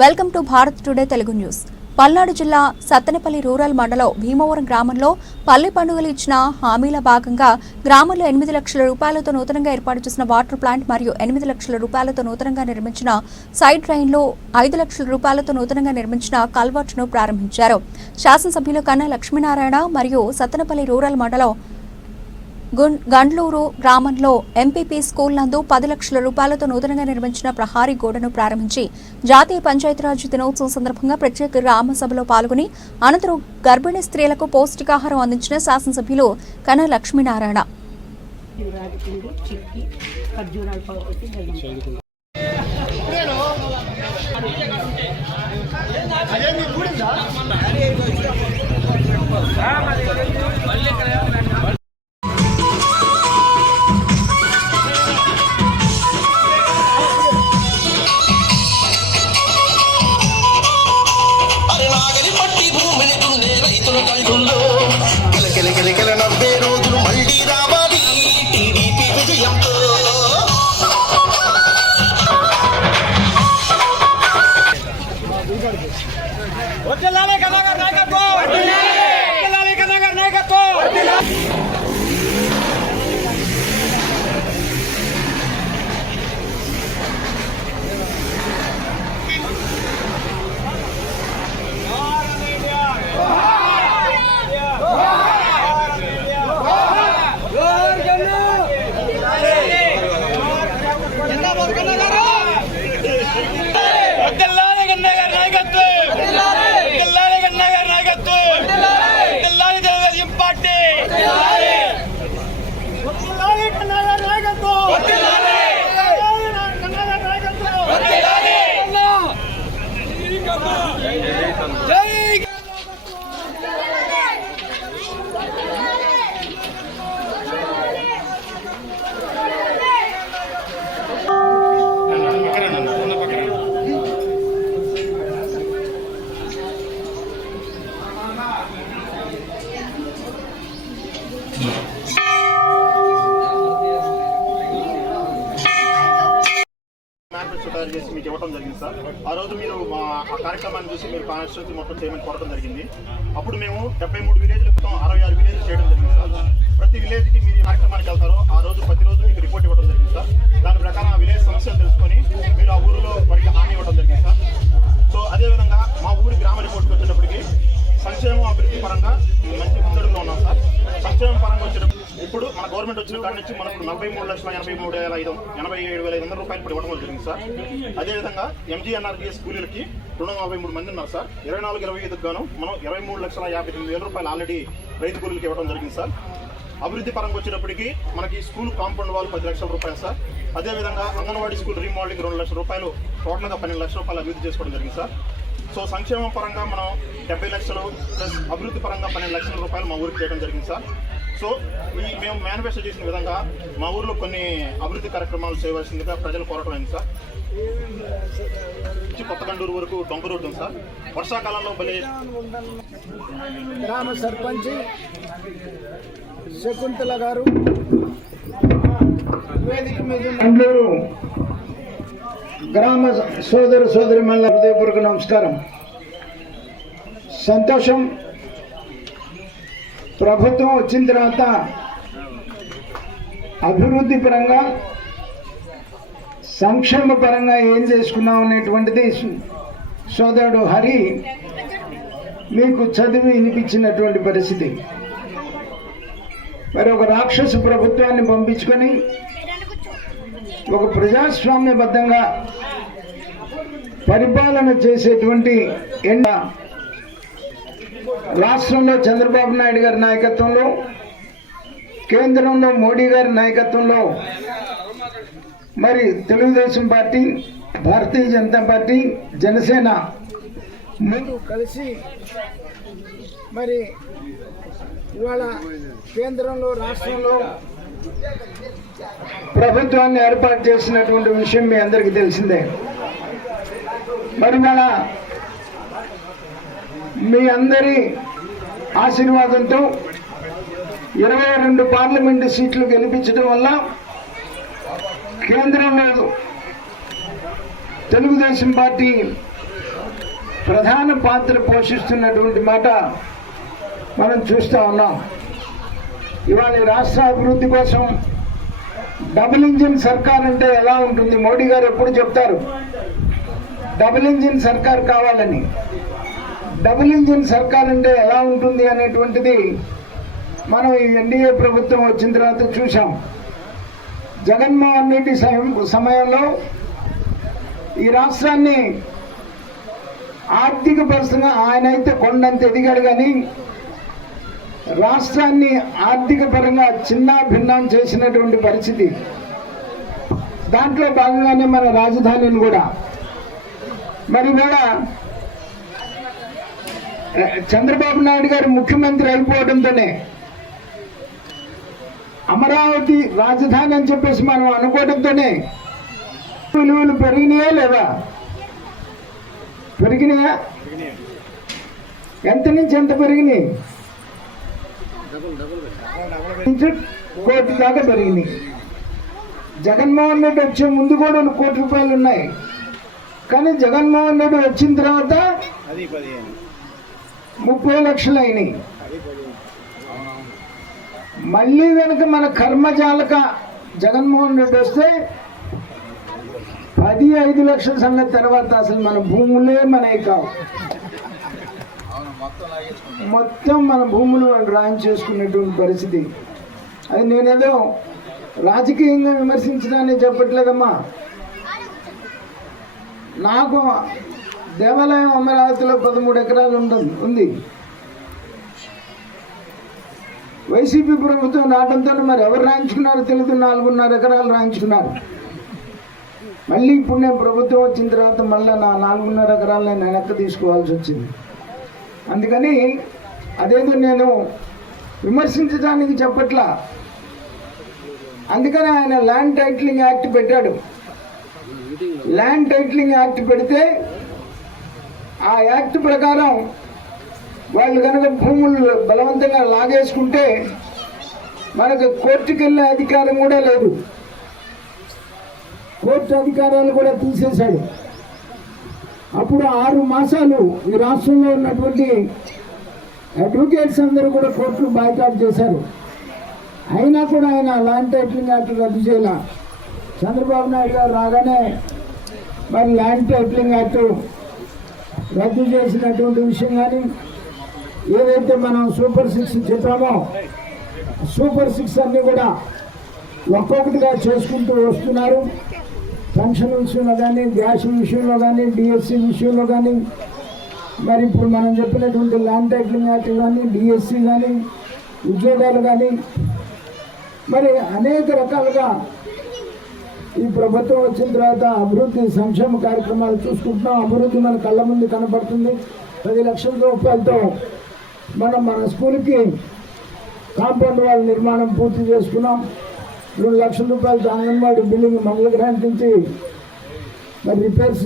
Welcome to Bharat today Telugu news. Palnadu జిల్లా Sattenapalli rural మండలం భీమవరం గ్రామంలో పల్లె పండుగలు ఇచ్చిన హామీల భాగంగా గ్రామంలో ఎనిమిది లక్షల రూపాయలతో నూతనంగా ఏర్పాటు చేసిన వాటర్ ప్లాంట్ మరియు ఎనిమిది లక్షల రూపాయలతో నూతనంగా నిర్మించిన సైడ్ రైన్లో ఐదు లక్షల రూపాయలతో నూతనంగా నిర్మించిన కల్వర్ట్ను ప్రారంభించారు. శాసనసభ్యులు కన్నా లక్ష్మీనారాయణ మరియు సత్తెనపల్లి రూరల్ మండలం గండ్లూరు గ్రామంలో ఎంపీపీ స్కూల్ నందు పది లక్షల రూపాయలతో నూతనంగా నిర్మించిన ప్రహారీ గోడను ప్రారంభించి జాతీయ పంచాయతీరాజ్ దినోత్సవం సందర్భంగా ప్రత్యేక గ్రామసభలో పాల్గొని అనంతరం గర్భిణీ స్త్రీలకు పౌష్టికాహారం అందించిన శాసనసభ్యులు కన Lakshminarayana. kele kele kele nam జై జరిగింది సార్. ఆ రోజు మీరు మా ఆ కార్యక్రమాన్ని చూసి మీరు కాన్స్టిట్యూన్సీ మొత్తం చేయమని కోరడం జరిగింది. అప్పుడు మేము డెబ్బై మూడు విలేజ్లు మొత్తం అరవై ఆరు విలేజ్లు చేయడం జరిగింది సార్. ప్రతి విలేజ్కి మీరు కార్యక్రమానికి వెళ్తారో ఆ రోజు ప్రతిరోజు మీకు రిపోర్ట్ ఇవ్వడం జరిగింది సార్. దాని ప్రకారం ఆ విలేజ్ సమస్యలు తెలుసుకొని మీరు ఆ ఊరిలో వారికి హామీ ఇవ్వడం జరిగింది సార్. సో అదేవిధంగా మా ఊరి గ్రామ రిపోర్ట్కి వచ్చేటప్పటికి సంక్షేమం అభివృద్ధి పరంగా మంచి ముందడుగులో ఉన్నాం సార్. సంక్షేమం పరంగా వచ్చేటప్పుడు ఇప్పుడు మన గవర్నమెంట్ వచ్చిన కాడి నుంచి మనకు నలభై మూడు లక్షల ఎనభై మూడు వేల ఐదు ఎనభై ఏడు వేల ఐదు వందల రూపాయలు ఇప్పుడు ఇవ్వడం జరిగింది సార్. అదేవిధంగా ఎంజీఎన్ఆర్బీఎస్ కూలీలకి రెండు వందల నలభై మూడు మంది ఉన్నారు సార్. ఇరవై నాలుగు ఇరవై ఐదుకు గాను మనం ఇరవై మూడు లక్షల యాభై తొమ్మిది వేల రూపాయలు ఆల్రెడీ రైతు కూలీలకి ఇవ్వడం జరిగింది సార్. అభివృద్ధి పరంగా వచ్చేటప్పటికి మనకి స్కూల్ కాంపౌండ్ వాళ్ళు పది లక్షల రూపాయలు సార్. అదేవిధంగా అంగన్వాడీ స్కూల్ రీమోడలింగ్ రెండు లక్షల రూపాయలు టోటల్గా పన్నెండు లక్షల రూపాయలు అభివృద్ధి చేసుకోవడం జరిగింది సార్. సో సంక్షేమం పరంగా మనం డెబ్బై లక్షలు ప్లస్ అభివృద్ధి పరంగా పన్నెండు లక్షల రూపాయలు మా ఊరికి చేయడం జరిగింది సార్. సో ఈ మేము మేనిఫెస్టో చేసిన విధంగా మా ఊర్లో కొన్ని అభివృద్ధి కార్యక్రమాలు చేయవలసిందిగా ప్రజలు కోరటం అయింది సార్. నుంచి కొత్తగండూరు వరకు డొంక రోడ్డు ఉంది సార్. వర్షాకాలంలో భలే గ్రామ సర్పంచ్ శకుంతల గారు వేదిక మీద గ్రామ సోదర సోదరి మళ్ళీ హృదయపూర్వక నమస్కారం. సంతోషం ప్రభుత్వం వచ్చిన తర్వాత అభివృద్ధి పరంగా సంక్షేమ పరంగా ఏం చేసుకున్నాం అనేటువంటిది సోదరుడు హరి మీకు చదివి వినిపించినటువంటి పరిస్థితి. మరి ఒక రాక్షస ప్రభుత్వాన్ని పంపించుకొని ఒక ప్రజాస్వామ్యబద్ధంగా పరిపాలన చేసేటువంటి ఎండ రాష్ట్రంలో చంద్రబాబు నాయుడు గారి నాయకత్వంలో కేంద్రంలో మోడీ గారి నాయకత్వంలో మరి తెలుగుదేశం పార్టీ భారతీయ జనతా పార్టీ జనసేన మూడు కలిసి మరి ఇవాళ కేంద్రంలో రాష్ట్రంలో ప్రభుత్వాన్ని ఏర్పాటు చేసినటువంటి విషయం మీ అందరికీ తెలిసిందే. మరి మన మీ అందరి ఆశీర్వాదంతో ఇరవై రెండు పార్లమెంటు సీట్లు గెలిపించడం వల్ల కేంద్రంలో తెలుగుదేశం పార్టీ ప్రధాన పాత్ర పోషిస్తున్నటువంటి మాట మనం చూస్తూ ఉన్నాం. ఇవాళ రాష్ట్ర అభివృద్ధి కోసం డబుల్ ఇంజిన్ సర్కార్ అంటే ఎలా ఉంటుంది? మోడీ గారు ఎప్పుడు చెప్తారు? డబుల్ ఇంజిన్ సర్కార్ కావాలని. డబుల్ ఇంజిన్ సర్కార్ అంటే ఎలా ఉంటుంది అనేటువంటిది మనం ఈ ఎన్డీఏ ప్రభుత్వం వచ్చిన తర్వాత చూసాం జగన్మోహన్ రెడ్డి సమయంలో ఈ రాష్ట్రాన్ని ఆర్థిక పరంగా ఆయన అయితే కొండంత ఎదిగాడు కానీ రాష్ట్రాన్ని ఆర్థిక పరంగా చిన్న భిన్నం చేసినటువంటి పరిస్థితి. దాంట్లో భాగంగానే మన రాజధానిని కూడా. మరి కూడా చంద్రబాబు నాయుడు గారు ముఖ్యమంత్రి అయిపోవడంతోనే అమరావతి రాజధాని అని చెప్పేసి మనం అనుకోవడంతోనే విలువలు పెరిగినాయా లేదా? పెరిగినాయా. ఎంత నుంచి ఎంత పెరిగినాయి? నుంచి కోటి దాకా పెరిగింది. జగన్మోహన్ రెడ్డి వచ్చే ముందు కూడా కోటి రూపాయలు ఉన్నాయి. కానీ జగన్మోహన్ రెడ్డి వచ్చిన తర్వాత ముప్పై లక్షలు అయినాయి. మళ్ళీ కనుక మన కర్మజాలక జగన్మోహన్ రెడ్డి వస్తే పది ఐదు లక్షల సంగతి తర్వాత అసలు మన భూములే మనవి కావు. మొత్తం మన భూములు డ్రాయింగ్ చేసుకునేటువంటి పరిస్థితి. అది నేనేదో రాజకీయంగా విమర్శించడాన్ని చెప్పట్లేదమ్మా నాకు దేవాలయం అమరావతిలో పదమూడు ఎకరాలు ఉంటుంది ఉంది. వైసీపీ ప్రభుత్వం రావడంతో మరి ఎవరు రాయించుకున్నారో తెలియదు నాలుగున్నర ఎకరాలు రాయించుకున్నారు. మళ్ళీ ఇప్పుడు నేను ప్రభుత్వం వచ్చిన తర్వాత మళ్ళీ నా నాలుగున్నర ఎకరాలు నేను వెనక్కి తీసుకోవాల్సి వచ్చింది. అందుకని అదేదో నేను విమర్శించడానికి చెప్పట్లా. అందుకని ఆయన ల్యాండ్ టైటిలింగ్ యాక్ట్ పెట్టాడు. ల్యాండ్ టైటిలింగ్ యాక్ట్ పెడితే ఆ యాక్ట్ ప్రకారం వాళ్ళు కనుక భూములు బలవంతంగా లాగేసుకుంటే మనకు కోర్టుకు వెళ్ళే అధికారం కూడా లేదు. కోర్టు అధికారాలు కూడా తీసేశాడు. అప్పుడు ఆరు మాసాలు ఈ రాష్ట్రంలో ఉన్నటువంటి అడ్వకేట్స్ అందరూ కూడా కోర్టులు బాయ్కాట్ చేశారు. అయినా కూడా ఆయన ల్యాండ్ టైటిలింగ్ యాక్ట్ రద్దు చేయాల. చంద్రబాబు నాయుడు గారు రాగానే మరి ల్యాండ్ టైటిలింగ్ యాక్ట్ రద్దు చేసినటువంటి విషయం కానీ ఏదైతే మనం సూపర్ సిక్స్ చెప్పామో సూపర్ సిక్స్ అన్నీ కూడా ఒక్కొక్కటిగా చేసుకుంటూ వస్తున్నారు. పెన్షన్ విషయంలో కానీ గ్యాస్ విషయంలో కానీ డిఎస్సి విషయంలో కానీ మరి ఇప్పుడు మనం చెప్పినటువంటి ల్యాండ్ టైటిలింగ్ యాక్ట్ కానీ డిఎస్సి కానీ ఉద్యోగాలు కానీ మరి అనేక రకాలుగా ఈ ప్రభుత్వం వచ్చిన తర్వాత అభివృద్ధి సంక్షేమ కార్యక్రమాలు చూసుకుంటున్నాం. అభివృద్ధి మన కళ్ళ ముందు కనపడుతుంది. పది లక్షల రూపాయలతో మనం మన స్కూల్కి కాంపౌండ్ వాళ్ళ నిర్మాణం పూర్తి చేసుకున్నాం. రెండు లక్షల రూపాయలతో అంగన్వాడీ బిల్డింగ్ మంగళ గ్రాంట్ నుంచి మరి రిపేర్స్